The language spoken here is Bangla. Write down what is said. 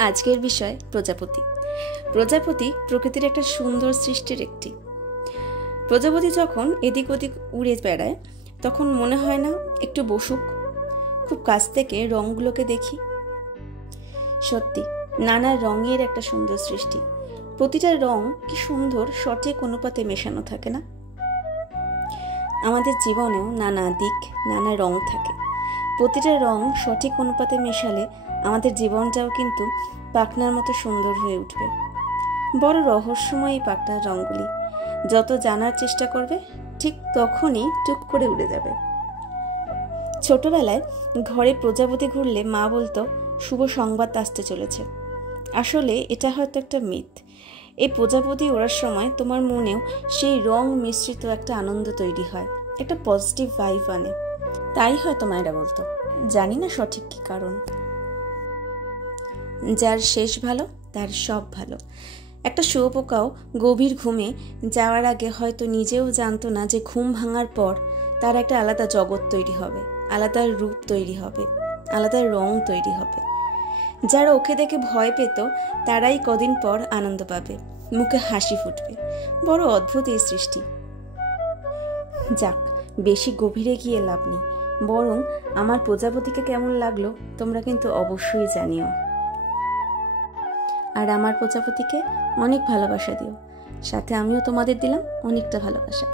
আজকের বিষয় প্রজাপতি। প্রজাপতি প্রকৃতির একটা সুন্দর সৃষ্টির একটি। প্রজাপতি যখন এদিক ওদিক উড়ে বেড়ায় তখন মনে হয় না একটু বসুক, খুব কাছ থেকে রঙগুলোকে দেখি। সত্যি নানা রঙের একটা সুন্দর সৃষ্টি। প্রতিটা রং কি সুন্দর সঠিক অনুপাতে মেশানো থাকে না? আমাদের জীবনেও নানা দিক, নানা রং থাকে। প্রতিটা রং সঠিক অনুপাতে মেশালে আমাদের জীবনটাও কিন্তু পাখনার মতো সুন্দর হয়ে উঠবে। বড় রহস্যময় এই পাখনার রঙগুলি। যত জানার চেষ্টা করবে ঠিক তখনই টুক করে উড়ে যাবে। ছোটবেলায় ঘরে প্রজাপতি ঘুরলে মা বলতো শুভ সংবাদ আসতে চলেছে। আসলে এটা হয়তো একটা মিথ। এই প্রজাপতি ওড়ার সময় তোমার মনেও সেই রং মিশ্রিত একটা আনন্দ তৈরি হয়, একটা পজিটিভ ভাইব আনে। তাই হয়তো মায়েরা বলতো, জানি না সঠিক কি কারণ। যার শেষ ভালো তার সব ভালো। একটা শুঁয়োপোকাও গভীর ঘুমে যাওয়ার আগে হয়তো নিজেও জানতো না যে ঘুম ভাঙার পর তার একটা আলাদা জগৎ তৈরি হবে, আলাদা রূপ তৈরি হবে, আলাদা রং তৈরি হবে। যারা ওকে দেখে ভয় পেত তারাই কদিন পর আনন্দ পাবে, মুখে হাসি ফুটবে। বড় অদ্ভুত এই সৃষ্টি। যাক, বেশি গভীরে গিয়ে লাভ নেই, বরং আমার প্রজাপতিকে কেমন লাগলো তোমরা কিন্তু অবশ্যই জানিও। আর আমার প্রজাপতিকে অনেক ভালোবাসা দিও, সাথে আমিও তোমাদের দিলাম অনেকটা ভালোবাসা।